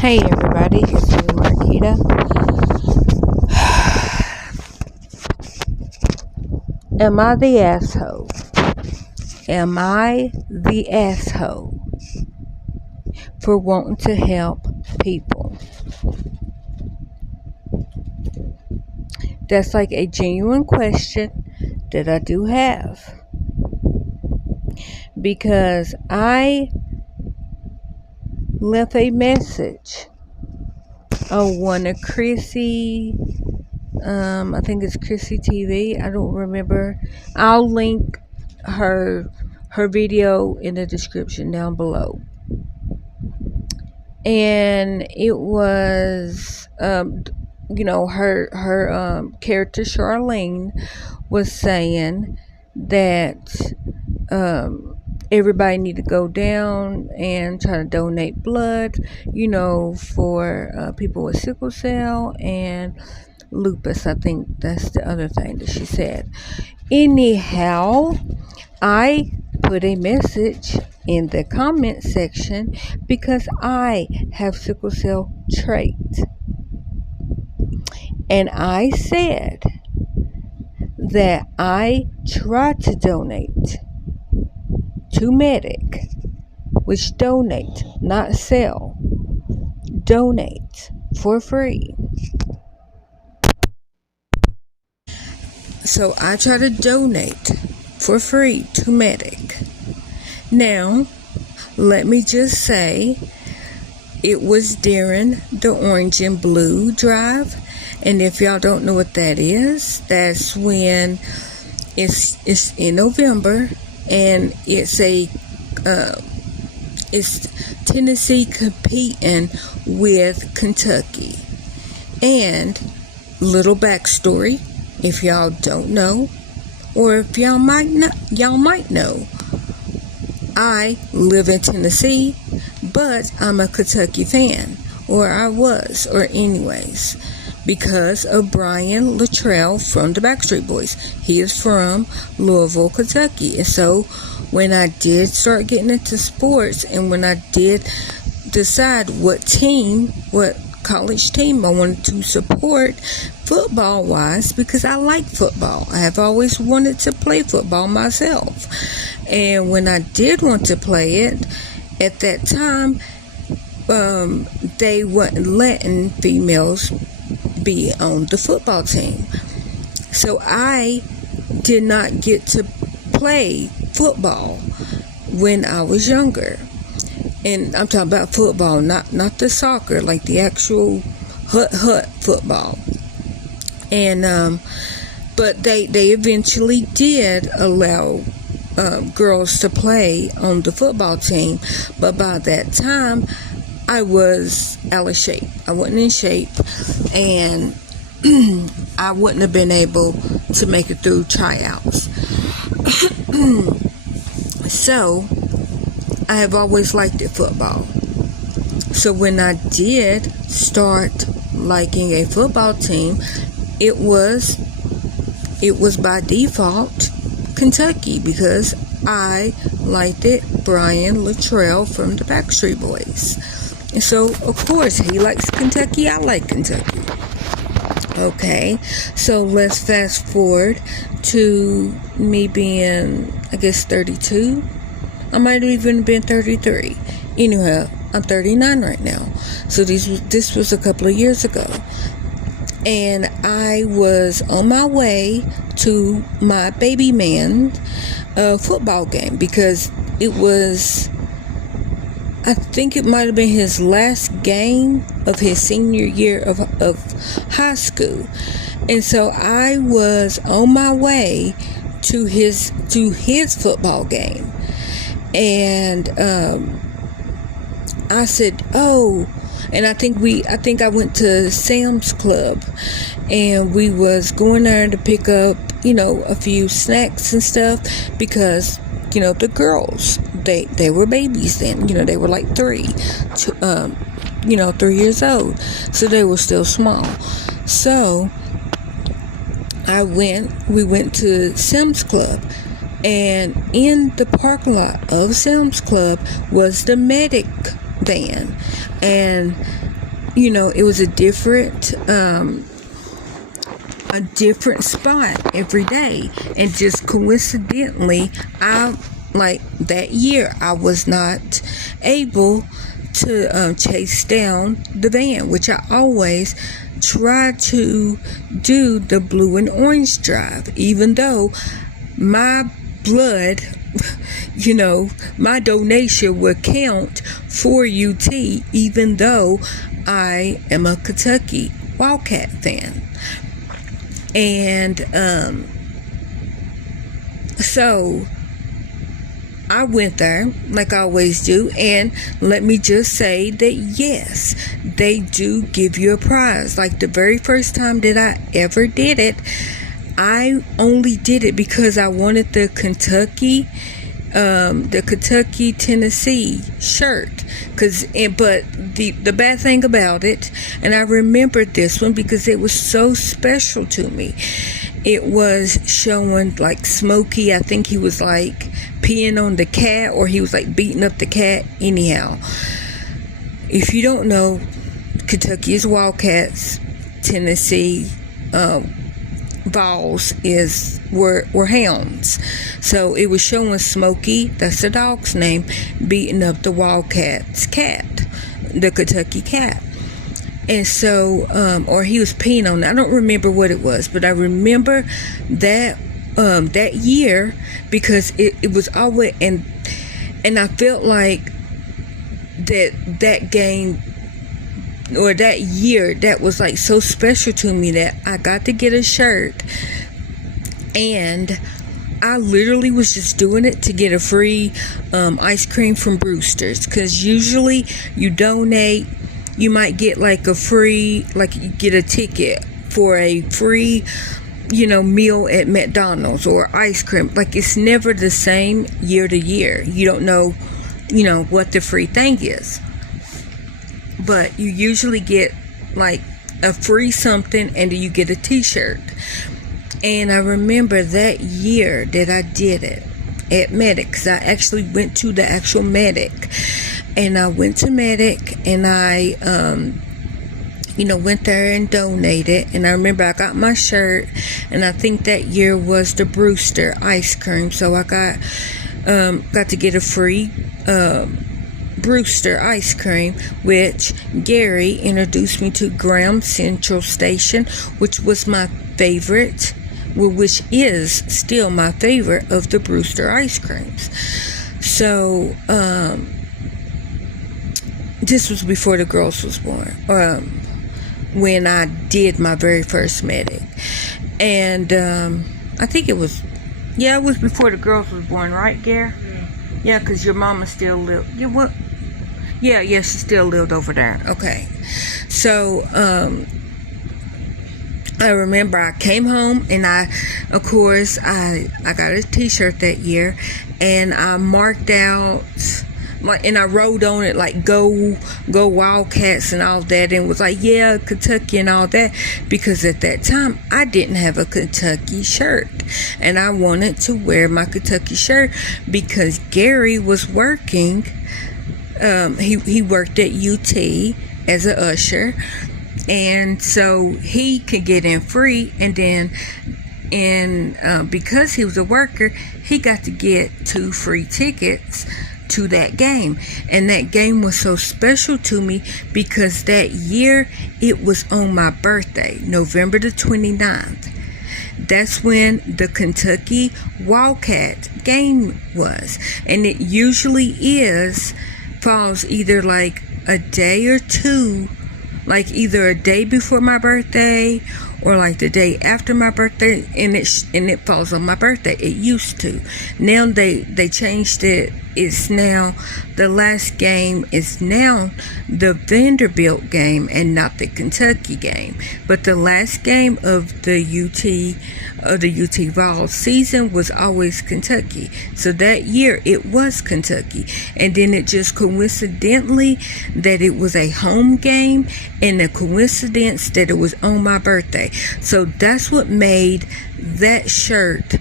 Hey everybody, it's me Marquita. Am I the asshole? Am I the asshole for wanting to help people? That's like a genuine question that I do have. Because I left a message on one of Chrissy, I think it's Chrissy TV. I don't remember. I'll link her video in the description down below. And it was, her character Charlene was saying that everybody need to go down and try to donate blood, for people with sickle cell and lupus. I think that's the other thing that she said. Anyhow, I put a message in the comment section because I have sickle cell trait. And I said that I tried to donate to Medic, which donate, not sell, donate for free. So I try to donate for free to Medic. Now, let me just say, it was during the Orange and Blue drive. And if y'all don't know what that is, that's when it's in November, and it's Tennessee competing with Kentucky. And little backstory, if y'all don't know, or if y'all might know, I live in Tennessee, but I'm a Kentucky fan, or I was, or anyways, because of Brian Luttrell from the Backstreet Boys. He is from Louisville, Kentucky. And so when I did start getting into sports, and when I did decide what college team I wanted to support football wise, because I like football. I have always wanted to play football myself. And when I did want to play it, at that time, they weren't letting females be on the football team. So I did not get to play football when I was younger. And I'm talking about football, not the soccer, like the actual hut football. And but they eventually did allow girls to play on the football team. But by that time, I was out of shape. I wasn't in shape, and I wouldn't have been able to make it through tryouts. So I have always liked it, football. So when I did start liking a football team, it was by default Kentucky, because I liked it, Brian Luttrell from the Backstreet Boys. And so, of course, he likes Kentucky, I like Kentucky. Okay, so let's fast forward to me being, I guess, 32. I might have even been 33. Anyhow, I'm 39 right now. So this was a couple of years ago. And I was on my way to my baby man football game, because it was, I think it might have been his last game of his senior year of high school. And so I was on my way to his football game. And I said, oh, and I think I went to Sam's Club, and we was going there to pick up, a few snacks and stuff, because, the girls, they were babies then, they were like 3 years old, so they were still small. So we went to Sam's Club, and in the parking lot of Sam's Club was the Medic van. And it was a different spot every day. And just coincidentally, like that year, I was not able to chase down the van, which I always try to do the blue and orange drive, even though my blood, my donation would count for UT, even though I am a Kentucky Wildcat fan. And so I went there like I always do, and let me just say that yes, they do give you a prize. Like the very first time that I ever did it, I only did it because I wanted the Kentucky Tennessee shirt. But the bad thing about it, and I remembered this one because it was so special to me. It was showing like Smokey. I think he was like peeing on the cat, or he was like beating up the cat. Anyhow, if you don't know, Kentucky is Wildcats, Tennessee Vols were hounds. So it was showing Smokey, that's the dog's name, beating up the Wildcats cat, the Kentucky cat. And so, or he was peeing on it. I don't remember what it was, but I remember that that year because it was always, and I felt like that game or that year, that was like so special to me that I got to get a shirt. And I literally was just doing it to get a free ice cream from Brewster's, because usually you donate, you might get like a free, like you get a ticket for a free meal at McDonald's or ice cream. Like it's never the same year to year. You don't know what the free thing is, but you usually get like a free something, and you get a t-shirt. And I remember that year that I did it at Medic, because I actually went to the actual Medic, and I went to Medic, and I went there and donated. And I remember I got my shirt, and I think that year was the Brewster ice cream, so I got to get a free Brewster ice cream, which Gary introduced me to Graham Central Station, which was my favorite, which is still my favorite of the Brewster ice creams. So this was before the girls was born, when I did my very first Medic. And I think it was before the girls was born, right, Gary? Yeah, because your mama still lived. Yeah, she still lived over there. Okay. So, I remember I came home, and I got a t-shirt that year, and I marked out, and I wrote on it like go Wildcats and all that, and was like, yeah, Kentucky and all that, because at that time I didn't have a Kentucky shirt, and I wanted to wear my Kentucky shirt because Gary was working. He worked at UT as an usher, and so he could get in free, and then because he was a worker, he got to get 2 free tickets to that game. And that game was so special to me because that year it was on my birthday, November the 29th. That's when the Kentucky Wildcat game was, and it usually falls either like a day or two, like either a day before my birthday or like the day after my birthday, and it falls on my birthday. It used to. Now they changed it. It's now the last game is now the Vanderbilt game and not the Kentucky game. But the last game of the UT Vols season was always Kentucky. So that year it was Kentucky, and then it just coincidentally that it was a home game, and a coincidence that it was on my birthday. So that's what made that shirt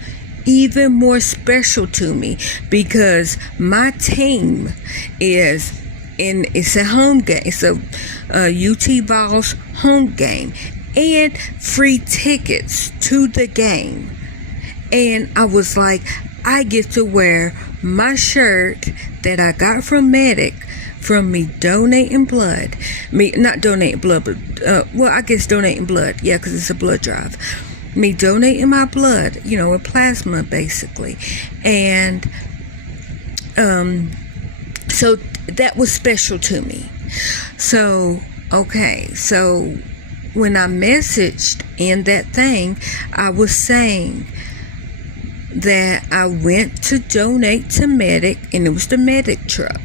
even more special to me, because my team is and it's a home game. It's a UT Vols home game, and free tickets to the game. And I was like, I get to wear my shirt that I got from Medic from me donating blood. Me not donating blood, but I guess donating blood. Yeah, because it's a blood drive. Me donating my blood, a plasma basically, and so that was special to me. So when I messaged in that thing, I was saying that I went to donate to Medic, and it was the Medic truck,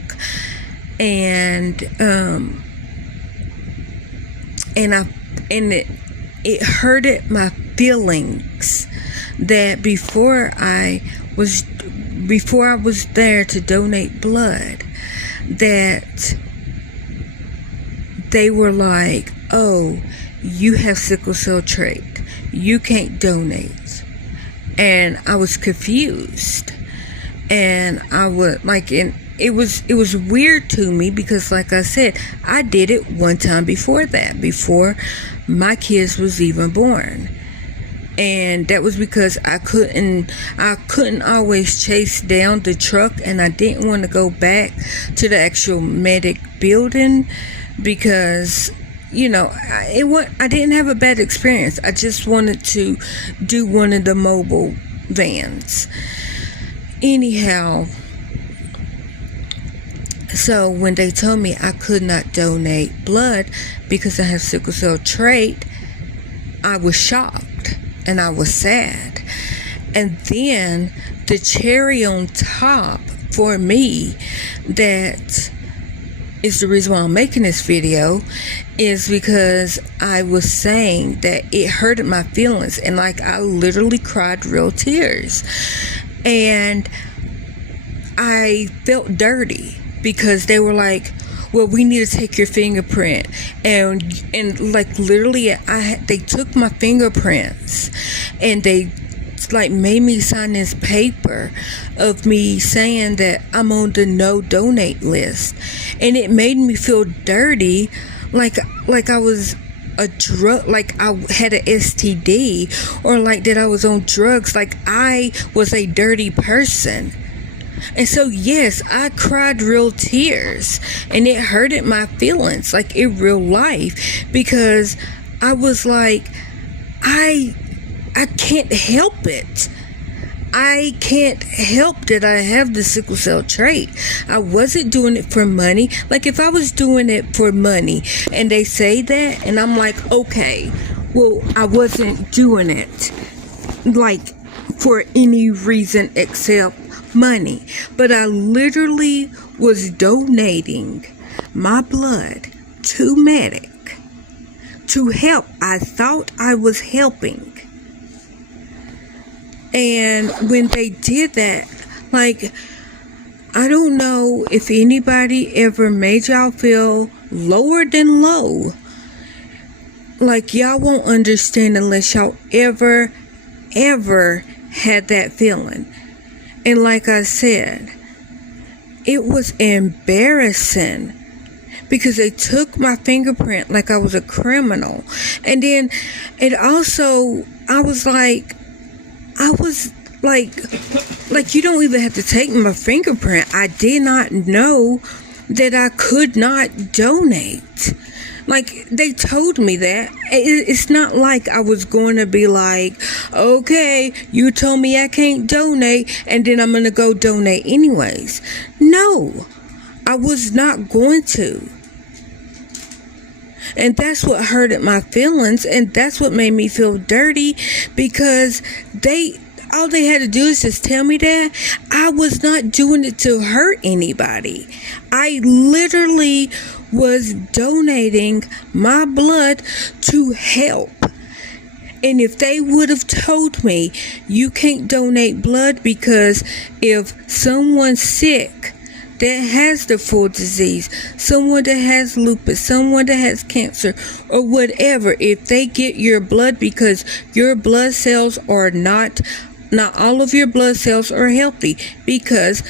and it hurted my feelings that before I was there to donate blood, that they were like, oh, you have sickle cell trait, you can't donate. And I was confused, and I would like, and it was weird to me because, like I said, I did it one time before my kids was even born, and that was because I couldn't always chase down the truck, and I didn't want to go back to the actual Medic building because I didn't have a bad experience. I just wanted to do one of the mobile vans. Anyhow, so when they told me I could not donate blood because I have sickle cell trait, I was shocked and I was sad. And then the cherry on top for me, that is the reason why I'm making this video, is because I was saying that it hurted my feelings, and like I literally cried real tears, and I felt dirty because they were like, well, we need to take your fingerprint, and like literally they took my fingerprints and they like made me sign this paper of me saying that I'm on the no donate list, and it made me feel dirty, like I was a drug, like I had an STD, or like that I was on drugs, like I was a dirty person. And so yes, I cried real tears, and it hurted my feelings like in real life, because I was like, I can't help it. I can't help that I have the sickle cell trait. I wasn't doing it for money. Like if I was doing it for money and they say that, and I'm like, okay, well, I wasn't doing it like for any reason except money. But I literally was donating my blood to Medic to help. I thought I was helping. And when they did that, like, I don't know if anybody ever made y'all feel lower than low. Like, y'all won't understand unless y'all ever had that feeling. And like I said, it was embarrassing because they took my fingerprint like I was a criminal. And then it also, I was like, you don't even have to take my fingerprint. I did not know that I could not donate. Like, they told me that. It's not like I was going to be like, okay, you told me I can't donate, and then I'm going to go donate anyways. No, I was not going to. And that's what hurted my feelings, and that's what made me feel dirty, because all they had to do is just tell me that. I was not doing it to hurt anybody. I literally was donating my blood to help. And if they would have told me, you can't donate blood because if someone's sick that has the full disease, someone that has lupus, someone that has cancer, or whatever, if they get your blood because your blood cells are not all of your blood cells are healthy, because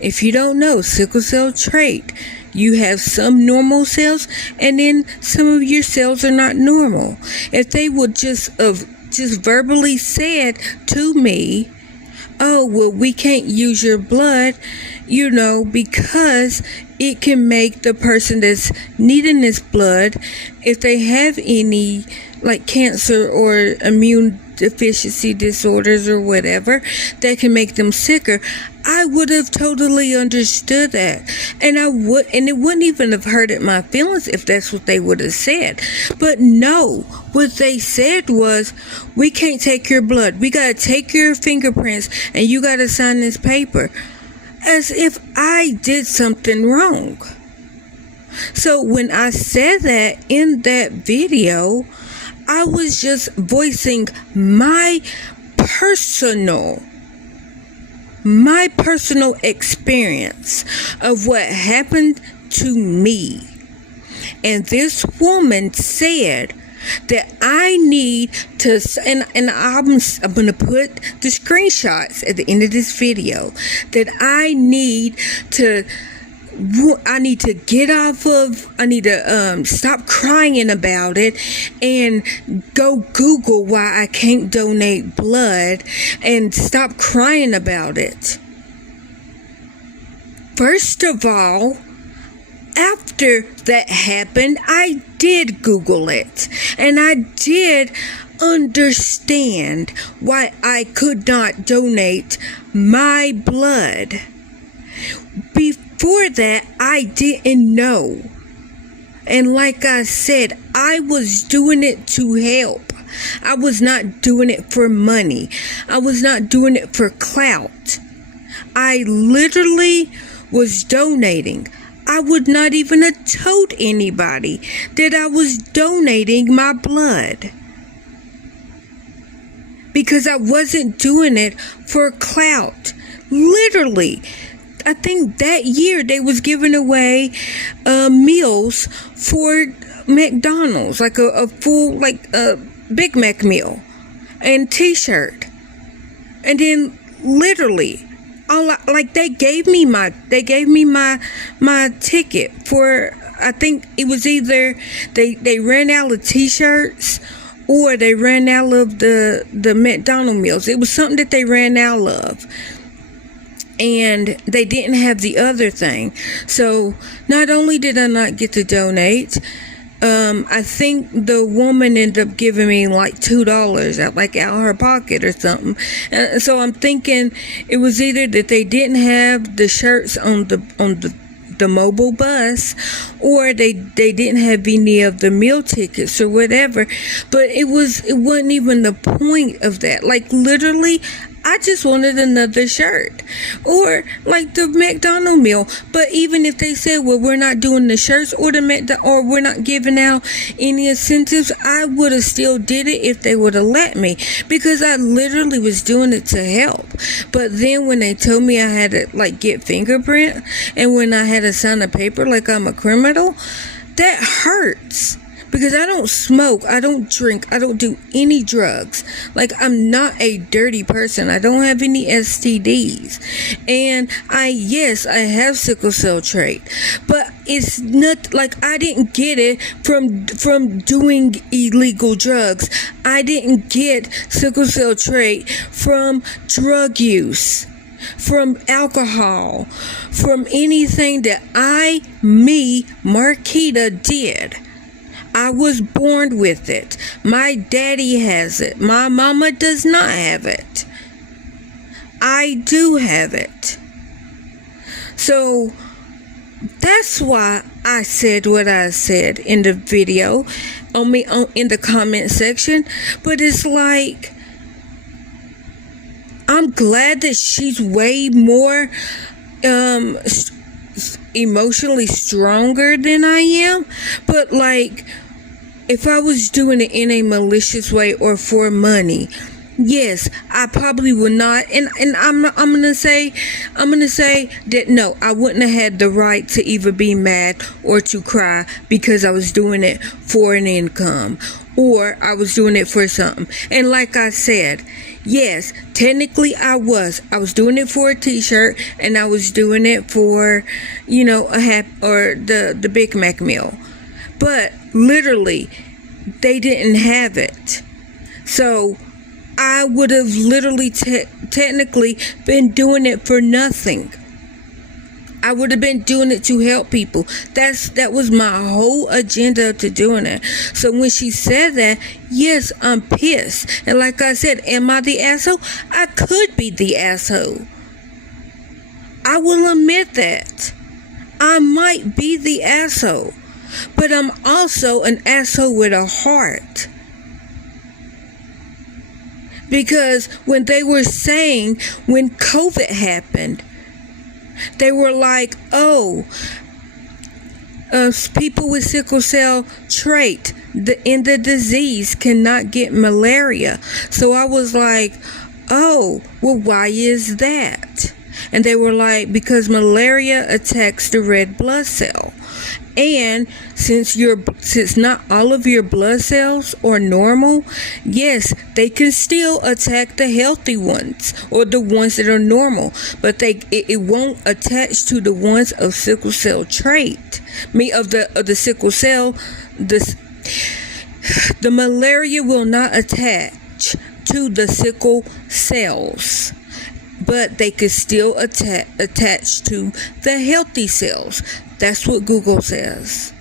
if you don't know, sickle cell trait you have some normal cells, and then some of your cells are not normal. If they would just verbally said to me, oh, well, we can't use your blood, because it can make the person that's needing this blood, if they have any like cancer or immune deficiency disorders or whatever, that can make them sicker, I would have totally understood that. And it wouldn't even have hurted my feelings if that's what they would have said. But no, what they said was, we can't take your blood. We got to take your fingerprints and you got to sign this paper. As if I did something wrong. So when I said that in that video, I was just voicing my personal experience of what happened to me. And this woman said that I need to, and I'm going to put the screenshots at the end of this video, that I need to stop crying about it and go Google why I can't donate blood and stop crying about it. First of all, after that happened, I did Google it, and I did understand why I could not donate my blood. Before that, I didn't know. And like I said, I was doing it to help. I was not doing it for money. I was not doing it for clout. I literally was donating. I would not even have told anybody that I was donating my blood, because I wasn't doing it for clout. Literally, I think that year they was giving away meals for McDonald's, like a full, like a Big Mac meal and t-shirt. And then literally, they gave me my ticket for, I think it was either they ran out of t-shirts or they ran out of the McDonald's meals. It was something that they ran out of, and they didn't have the other thing. So not only did I not get to donate, I think the woman ended up giving me like $2 out her pocket or something. So I'm thinking it was either that they didn't have the shirts on the mobile bus, or they didn't have any of the meal tickets or whatever. But it wasn't even the point of that. Like, literally, I just wanted another shirt, or like the McDonald's meal. But even if they said, well, we're not doing the shirts or or we're not giving out any incentives, I would have still did it if they would have let me, because I literally was doing it to help. But then when they told me I had to like get fingerprint, and when I had to sign a paper like I'm a criminal, that hurts. Because I don't smoke, I don't drink, I don't do any drugs. Like, I'm not a dirty person. I don't have any STDs. And I have sickle cell trait. But it's not like I didn't get it from doing illegal drugs. I didn't get sickle cell trait from drug use, from alcohol, from anything that Marquita, did. I was born with it. My daddy has it. My mama does not have it. I do have it. So that's why I said what I said in the video, in the comment section. But it's like, I'm glad that she's way more emotionally stronger than I am. But like, if I was doing it in a malicious way or for money, yes, I probably would not. And I'm gonna say that no, I wouldn't have had the right to either be mad or to cry because I was doing it for an income, or I was doing it for something. And like I said, yes, technically I was doing it for a t-shirt, and I was doing it for, the Big Mac meal. But literally, they didn't have it. So I would have literally technically been doing it for nothing. I would have been doing it to help people. That was my whole agenda to doing it. So when she said that, yes, I'm pissed. And like I said, am I the asshole? I could be the asshole. I will admit that. I might be the asshole. But I'm also an asshole with a heart. Because when they were saying, when COVID happened, they were like, people with sickle cell trait in the disease cannot get malaria. So I was like, well, why is that? And they were like, because malaria attacks the red blood cell. And since not all of your blood cells are normal, yes, they can still attack the healthy ones or the ones that are normal, but it won't attach to the ones of sickle cell trait. Of the sickle cell, the malaria will not attach to the sickle cells, but they could still attach to the healthy cells. That's what Google says.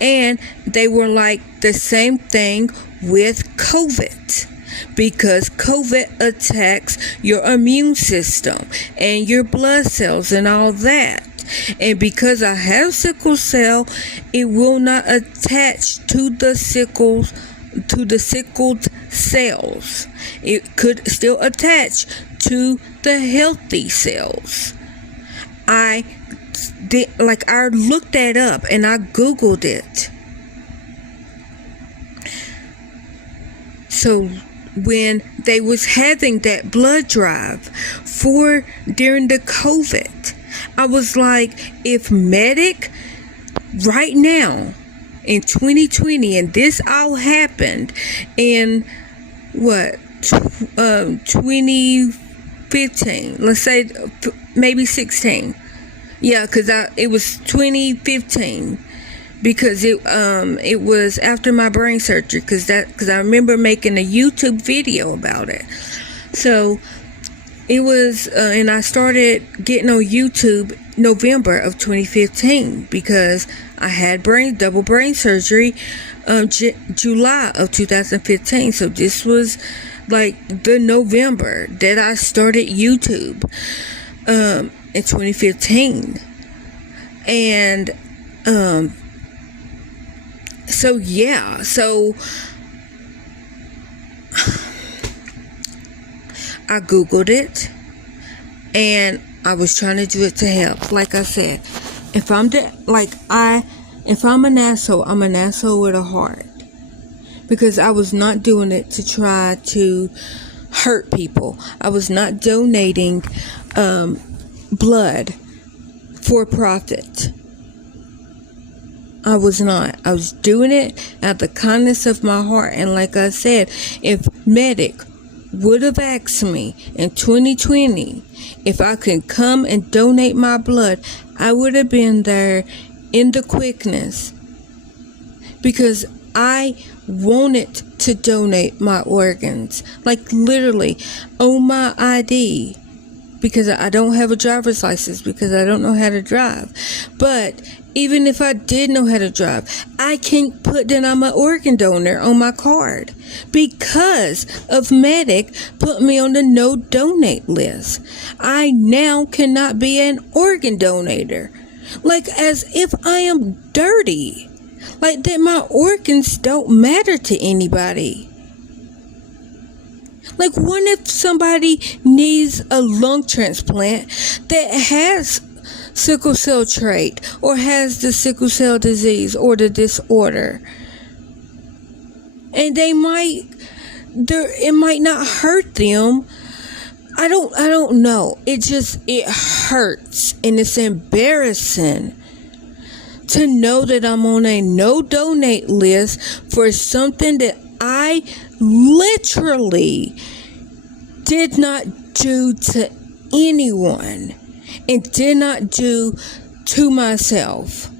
And they were like the same thing with COVID, because COVID attacks your immune system and your blood cells and all that. And because I have sickle cell, it will not attach to the sickled cells. It could still attach to the healthy cells. I looked that up and I Googled it. So when they was having that blood drive during the COVID, I was like, if Medic right now in 2020, and this all happened in 2015, let's say maybe 16. Yeah, because it was 2015, because it was after my brain surgery, because I remember making a YouTube video about it. So it was, and I started getting on YouTube November of 2015, because I had double brain surgery July of 2015. So this was like the November that I started YouTube. In 2015. And so I Googled it, and I was trying to do it to help. Like I said, if I'm an asshole, I'm an asshole with a heart, because I was not doing it to try to hurt people. I was not donating blood for profit. I was not. I was doing it out of the kindness of my heart. And like I said, if Medic would have asked me in 2020 if I could come and donate my blood, I would have been there in the quickness, because I wanted to donate my organs, like literally on my ID, because I don't have a driver's license, because I don't know how to drive. But even if I did know how to drive, I can't put that I'm an organ donor on my card, because of Medic put me on the no donate list. I now cannot be an organ donator, like as if I am dirty, like that my organs don't matter to anybody. Like, what if somebody needs a lung transplant that has sickle cell trait, or has the sickle cell disease or the disorder, and it might not hurt them? I don't know. It hurts, and it's embarrassing to know that I'm on a no donate list for something that I literally did not do to anyone and did not do to myself.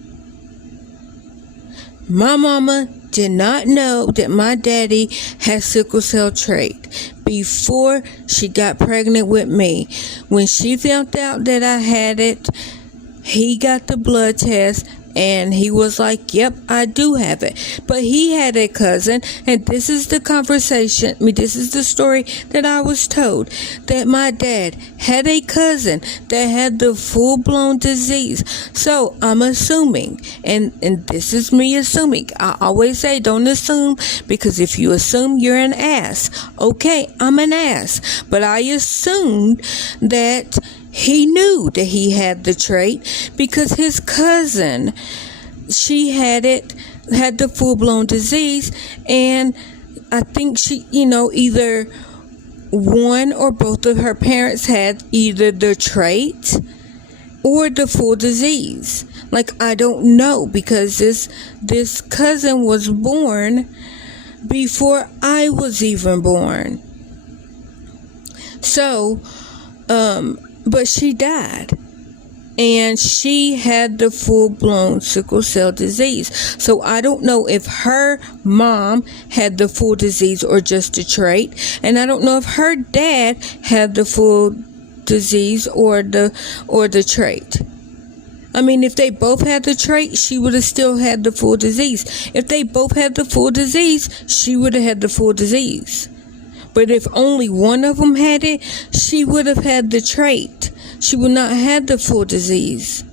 My mama did not know that my daddy had sickle cell trait before she got pregnant with me. When she found out that I had it, he got the blood test and he was like, yep, I do have it. But he had a cousin, and this is the conversation, this is the story that I was told, that my dad had a cousin that had the full-blown disease. So I'm assuming, and this is me assuming. I always say don't assume, because if you assume, you're an ass. Okay, I'm an ass. But I assumed that he knew that he had the trait because his cousin, she had the full-blown disease, and I think she, either one or both of her parents had either the trait or the full disease. Like, I don't know, because this cousin was born before I was even born. So, but she died, and she had the full-blown sickle cell disease. So I don't know if her mom had the full disease or just the trait, and I don't know if her dad had the full disease or the trait. I mean, if they both had the trait, she would have still had the full disease. If they both had the full disease, she would have had the full disease. But if only one of them had it, she would have had the trait. She would not have the full disease.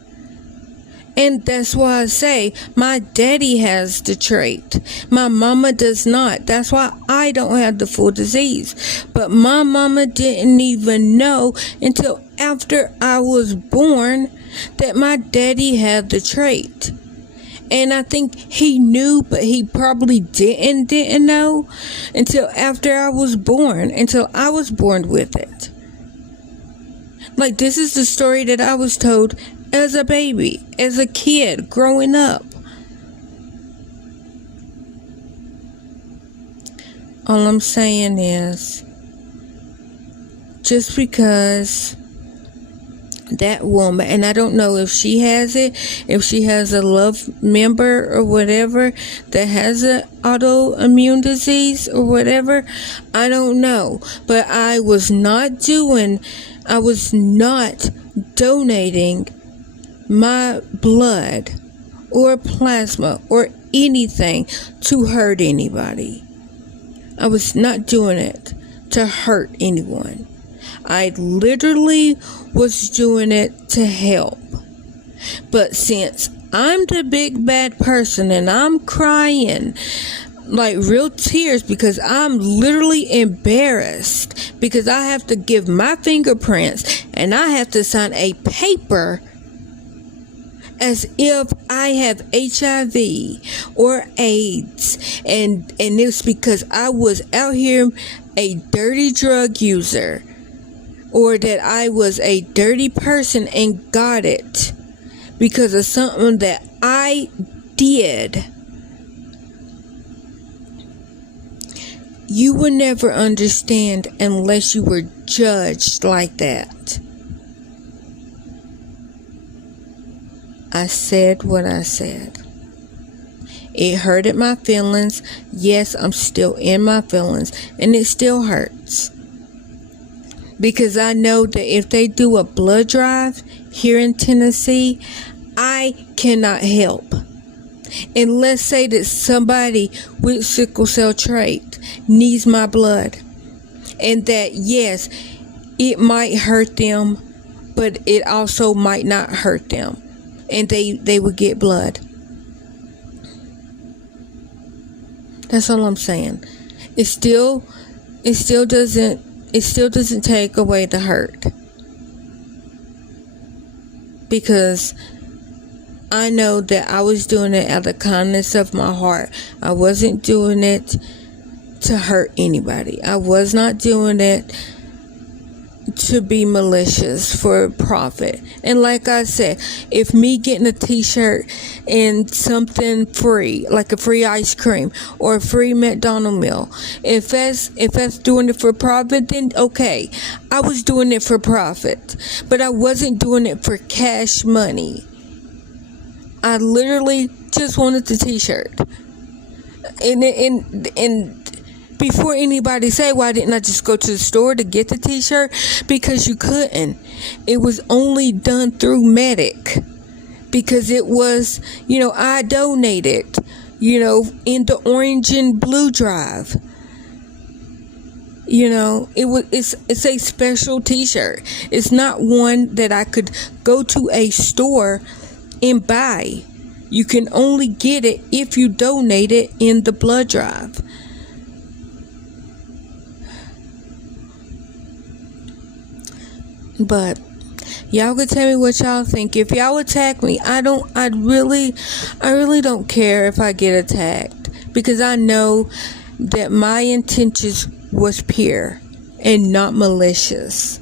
And that's why I say my daddy has the trait. My mama does not. That's why I don't have the full disease. But my mama didn't even know until after I was born that my daddy had the trait. And I think he knew, but he probably didn't know until after I was born, until I was born with it. Like, this is the story that I was told as a baby, as a kid, growing up. All I'm saying is, just because that woman, and I don't know if she has it, if she has a loved member or whatever that has an autoimmune disease or whatever, I don't know. But I was not donating my blood or plasma or anything to hurt anybody. I was not doing it to hurt anyone. I literally was doing it to help. But since I'm the big bad person and I'm crying like real tears because I'm literally embarrassed because I have to give my fingerprints and I have to sign a paper as if I have HIV or AIDS, and it's because I was out here a dirty drug user, or that I was a dirty person and got it because of something that I did. You will never understand unless you were judged like that. I said what I said. It hurted my feelings. Yes, I'm still in my feelings, and it still hurts. Because I know that if they do a blood drive here in Tennessee, I cannot help. And let's say that somebody with sickle cell trait needs my blood. And that, yes, it might hurt them, but it also might not hurt them. And they would get blood. That's all I'm saying. It still doesn't take away the hurt. Because I know that I was doing it out of the kindness of my heart. I wasn't doing it to hurt anybody. I was not doing it to be malicious for profit. And like I said, if me getting a t-shirt and something free, like a free ice cream or a free McDonald's meal, if that's doing it for profit, then okay, I was doing it for profit, but I wasn't doing it for cash money. I literally just wanted the t-shirt. And before anybody say, why didn't I just go to the store to get the t-shirt? Because you couldn't. It was only done through Medic. Because it was, I donated, in the orange and blue drive. It's a special t-shirt. It's not one that I could go to a store and buy. You can only get it if you donate it in the blood drive. But y'all could tell me what y'all think. If y'all attack me, I really don't care if I get attacked, because I know that my intentions was pure and not malicious.